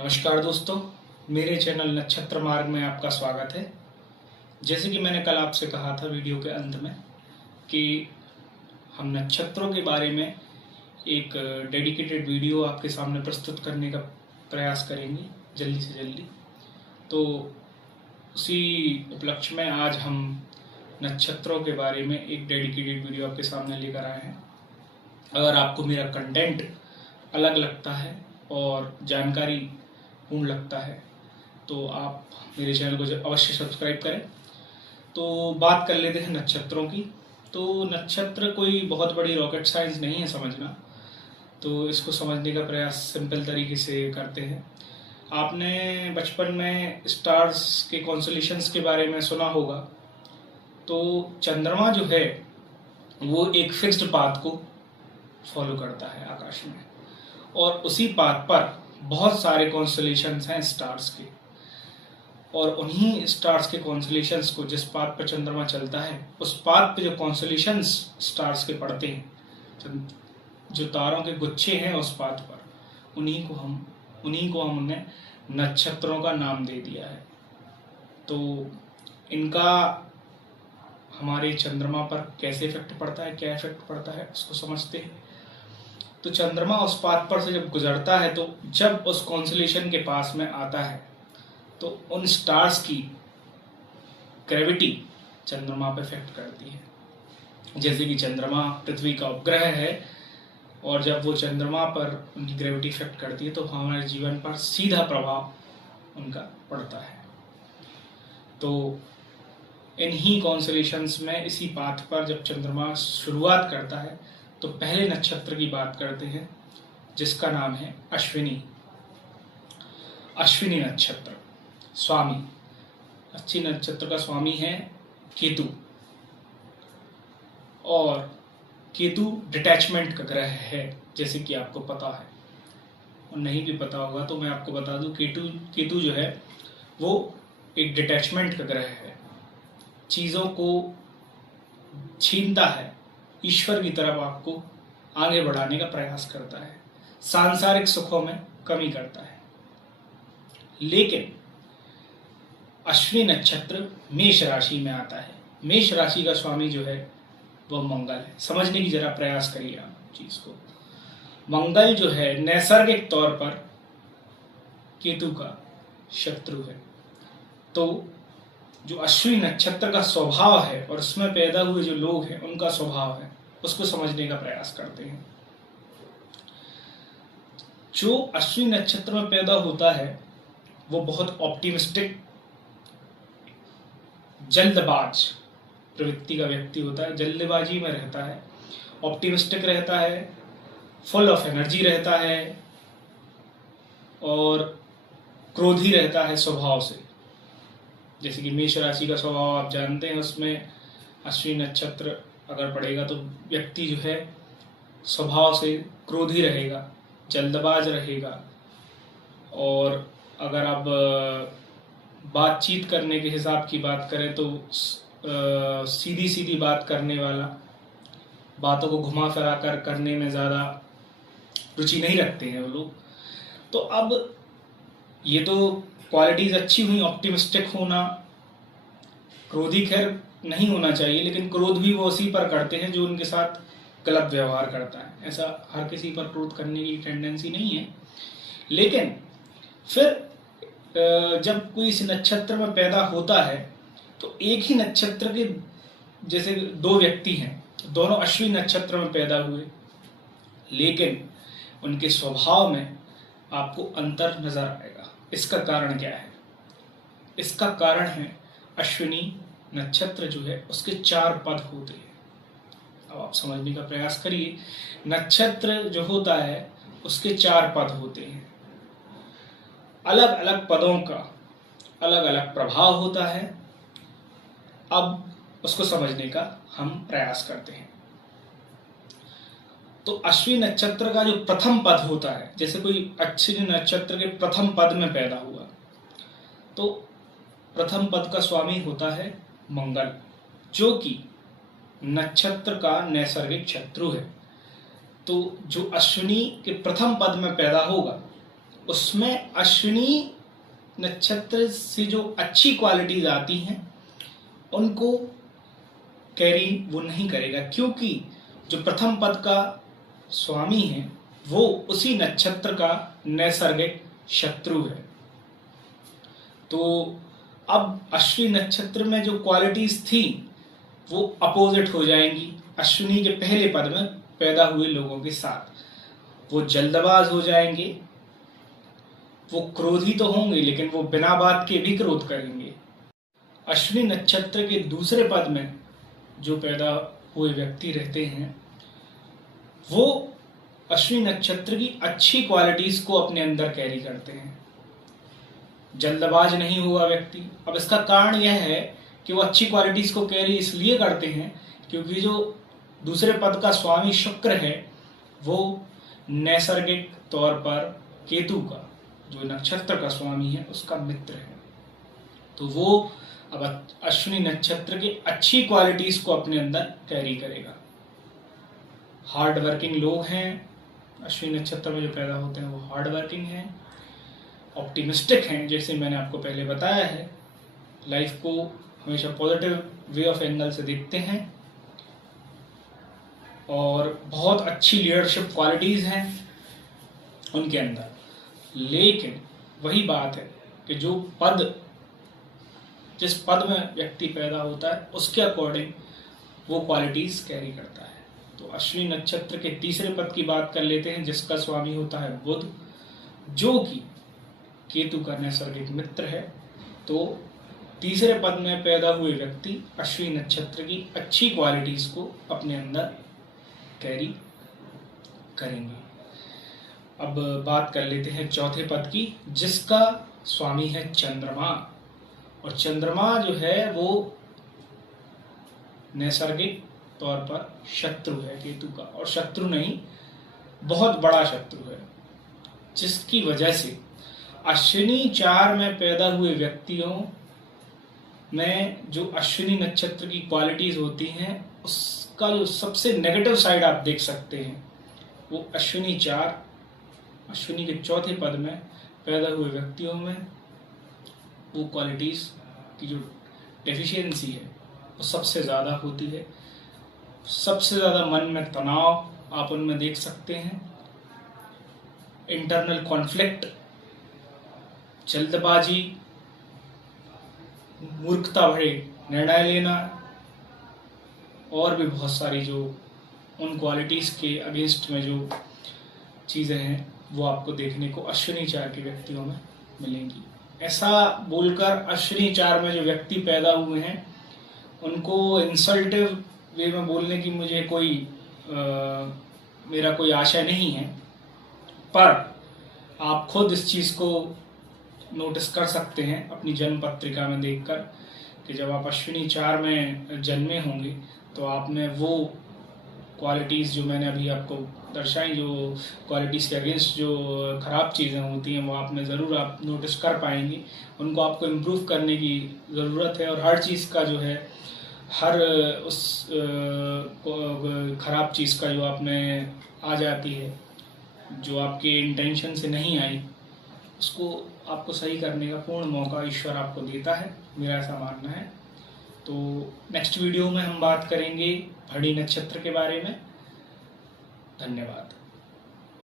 नमस्कार दोस्तों, मेरे चैनल नक्षत्र मार्ग में आपका स्वागत है। जैसे कि मैंने कल आपसे कहा था वीडियो के अंत में कि हम नक्षत्रों के बारे में एक डेडिकेटेड वीडियो आपके सामने प्रस्तुत करने का प्रयास करेंगे जल्दी से जल्दी। तो उसी उपलक्ष्य में आज हम नक्षत्रों के बारे में एक डेडिकेटेड वीडियो आपके सामने लेकर आए हैं। अगर आपको मेरा कंटेंट अलग लगता है और जानकारी पूर्ण लगता है तो आप मेरे चैनल को अवश्य सब्सक्राइब करें। तो बात कर लेते हैं नक्षत्रों की। तो नक्षत्र कोई बहुत बड़ी रॉकेट साइंस नहीं है समझना, तो इसको समझने का प्रयास सिंपल तरीके से करते हैं। आपने बचपन में स्टार्स के कॉन्स्टेलेशंस के बारे में सुना होगा। तो चंद्रमा जो है वो एक फिक्स्ड पाथ को फॉलो करता है आकाश में, और उसी पाथ पर बहुत सारे कॉन्स्टेलेशंस हैं स्टार्स के, और उन्हीं स्टार्स के कॉन्स्टेलेशंस को जिस पाथ पर चंद्रमा चलता है उस पाथ पे जो कॉन्स्टेलेशंस स्टार्स के पड़ते हैं, जो तारों के गुच्छे हैं उस पाथ पर, उन्हीं को हमने नक्षत्रों का नाम दे दिया है। तो इनका हमारे चंद्रमा पर कैसे इफेक्ट पड़ता है, क्या इफेक्ट पड़ता है, उसको समझते हैं। तो चंद्रमा उस पाथ पर से जब गुजरता है, तो जब उस कॉन्स्टेलेशन के पास में आता है तो उन स्टार्स की ग्रेविटी चंद्रमा पर इफेक्ट करती है। जैसे कि चंद्रमा पृथ्वी का उपग्रह है, और जब वो चंद्रमा पर उनकी ग्रेविटी इफेक्ट करती है तो हमारे जीवन पर सीधा प्रभाव उनका पड़ता है। तो इन्हीं कॉन्स्टेलेशंस में इसी पाथ पर जब चंद्रमा शुरुआत करता है तो पहले नक्षत्र की बात करते हैं जिसका नाम है अश्विनी। अश्विनी नक्षत्र स्वामी, अश्विनी नक्षत्र का स्वामी है केतु, और केतु डिटैचमेंट का ग्रह है, जैसे कि आपको पता है। और नहीं भी पता होगा तो मैं आपको बता दूं, केतु जो है वो एक डिटैचमेंट का ग्रह है, चीजों को छीनता है, ईश्वर की तरफ आपको आगे बढ़ाने का प्रयास करता है, सांसारिक सुखों में कमी करता है। लेकिन अश्विनी नक्षत्र मेष राशि में आता है। मेष राशि का स्वामी जो है वह मंगल है। समझने की जरा प्रयास करिए आप चीज को। मंगल जो है नैसर्गिक तौर पर केतु का शत्रु है। तो जो अश्विनी नक्षत्र का स्वभाव है और उसमें पैदा हुए जो लोग हैं उनका स्वभाव है, उसको समझने का प्रयास करते हैं। जो अश्विनी नक्षत्र में पैदा होता है वो बहुत ऑप्टिमिस्टिक, जल्दबाज प्रवृत्ति का व्यक्ति होता है, जल्दबाजी में रहता है, ऑप्टिमिस्टिक रहता है, फुल ऑफ एनर्जी रहता है, और क्रोधी रहता है स्वभाव से। जैसे कि मेष राशि का स्वभाव आप जानते हैं, उसमें अश्विनी नक्षत्र अगर पड़ेगा तो व्यक्ति जो है स्वभाव से क्रोधी रहेगा, जल्दबाज रहेगा, और अगर आप बातचीत करने के हिसाब की बात करें तो सीधी सीधी बात करने वाला, बातों को घुमा फिरा कर करने में ज़्यादा रुचि नहीं रखते हैं वो लोग। तो अब ये तो क्वालिटीज अच्छी हुई, ऑप्टिमिस्टिक होना, क्रोधी खैर नहीं होना चाहिए, लेकिन क्रोध भी वो उसी पर करते हैं जो उनके साथ गलत व्यवहार करता है। ऐसा हर किसी पर क्रोध करने की टेंडेंसी नहीं है। लेकिन फिर जब कोई इस नक्षत्र में पैदा होता है तो एक ही नक्षत्र के जैसे दो व्यक्ति हैं, दोनों अश्विनी नक्षत्र में पैदा हुए, लेकिन उनके स्वभाव में आपको अंतर नजर आएगा। इसका कारण क्या है? इसका कारण है अश्विनी नक्षत्र जो है उसके 4 पद होते हैं। अब आप समझने का प्रयास करिए। नक्षत्र जो होता है उसके 4 पद होते हैं। अलग अलग पदों का अलग अलग प्रभाव होता है। अब उसको समझने का हम प्रयास करते हैं। तो अश्विनी नक्षत्र का जो प्रथम पद होता है, जैसे कोई अश्विनी नक्षत्र के प्रथम पद में पैदा हुआ तो प्रथम पद का स्वामी होता है मंगल, जो कि नक्षत्र का नैसर्गिक शत्रु है। तो जो अश्विनी के प्रथम पद में पैदा होगा उसमें अश्विनी नक्षत्र से जो अच्छी क्वालिटीज आती हैं उनको कैरी वो नहीं करेगा, क्योंकि जो प्रथम पद का स्वामी है वो उसी नक्षत्र का नैसर्गिक शत्रु है। तो अब अश्विनी नक्षत्र में जो क्वालिटीज थी वो अपोजिट हो जाएंगी अश्विनी के पहले पद में पैदा हुए लोगों के साथ। वो जल्दबाज हो जाएंगे, वो क्रोधी तो होंगे लेकिन वो बिना बात के भी क्रोध करेंगे। अश्विनी नक्षत्र के दूसरे पद में जो पैदा हुए व्यक्ति रहते हैं वो अश्विनी नक्षत्र की अच्छी क्वालिटीज को अपने अंदर कैरी करते हैं। जल्दबाज नहीं हुआ व्यक्ति। अब इसका कारण यह है कि वो अच्छी क्वालिटीज को कैरी इसलिए करते हैं क्योंकि जो दूसरे पद का स्वामी शुक्र है वो नैसर्गिक तौर पर केतु का, जो नक्षत्र का स्वामी है, उसका मित्र है। तो वो अब अश्विनी नक्षत्र की अच्छी क्वालिटीज को अपने अंदर कैरी करेगा। हार्ड वर्किंग लोग हैं, अश्विनी नक्षत्र में जो पैदा होते हैं वो हार्ड वर्किंग हैं, ऑप्टिमिस्टिक हैं, जैसे मैंने आपको पहले बताया है, लाइफ को हमेशा पॉजिटिव वे ऑफ एंगल से देखते हैं और बहुत अच्छी लीडरशिप क्वालिटीज हैं उनके अंदर। लेकिन वही बात है कि जो पद, जिस पद में व्यक्ति पैदा होता है उसके अकॉर्डिंग वो क्वालिटीज कैरी करता है। तो अश्विनी नक्षत्र के तीसरे पद की बात कर लेते हैं जिसका स्वामी होता है बुध, जो कि केतु का नैसर्गिक मित्र है। तो तीसरे पद में पैदा हुए व्यक्ति अश्विनी नक्षत्र की अच्छी क्वालिटीज को अपने अंदर कैरी करेंगे। अब बात कर लेते हैं चौथे पद की जिसका स्वामी है चंद्रमा। और चंद्रमा जो है वो नैसर्गिक तौर पर शत्रु है केतु का, और शत्रु नहीं, बहुत बड़ा शत्रु है, जिसकी वजह से अश्विनी 4 में पैदा हुए व्यक्तियों में जो अश्विनी नक्षत्र की क्वालिटीज होती हैं उसका जो सबसे नेगेटिव साइड आप देख सकते हैं वो अश्विनी 4, अश्विनी के चौथे पद में पैदा हुए व्यक्तियों में वो क्वालिटीज की जो डेफिशिएंसी है वो सबसे ज़्यादा होती है। सबसे ज़्यादा मन में तनाव आप उनमें देख सकते हैं, इंटरनल कॉन्फ्लिक्ट, जल्दबाजी, मूर्खता भरे निर्णय लेना और भी बहुत सारी जो उन क्वालिटीज़ के अगेंस्ट में जो चीज़ें हैं वो आपको देखने को अश्विनी 4 के व्यक्तियों में मिलेंगी। ऐसा बोलकर अश्विनी 4 में जो व्यक्ति पैदा हुए हैं उनको इंसल्टिव वे में बोलने की मुझे कोई मेरा कोई आशय नहीं है, पर आप खुद इस चीज़ को नोटिस कर सकते हैं अपनी जन्म पत्रिका में देखकर कि जब आप अश्विनी 4 में जन्मे होंगे तो आप में वो क्वालिटीज़ जो मैंने अभी आपको दर्शाई, जो क्वालिटीज़ के अगेंस्ट जो ख़राब चीज़ें होती हैं वो आप में ज़रूर आप नोटिस कर पाएंगे। उनको आपको इम्प्रूव करने की ज़रूरत है और हर चीज़ का जो है, हर उस ख़राब चीज़ का जो आप में आ जाती है, जो आपके इंटेंशन से नहीं आई, उसको आपको सही करने का पूर्ण मौका ईश्वर आपको देता है, मेरा ऐसा मानना है। तो नेक्स्ट वीडियो में हम बात करेंगे भरणी नक्षत्र के बारे में। धन्यवाद।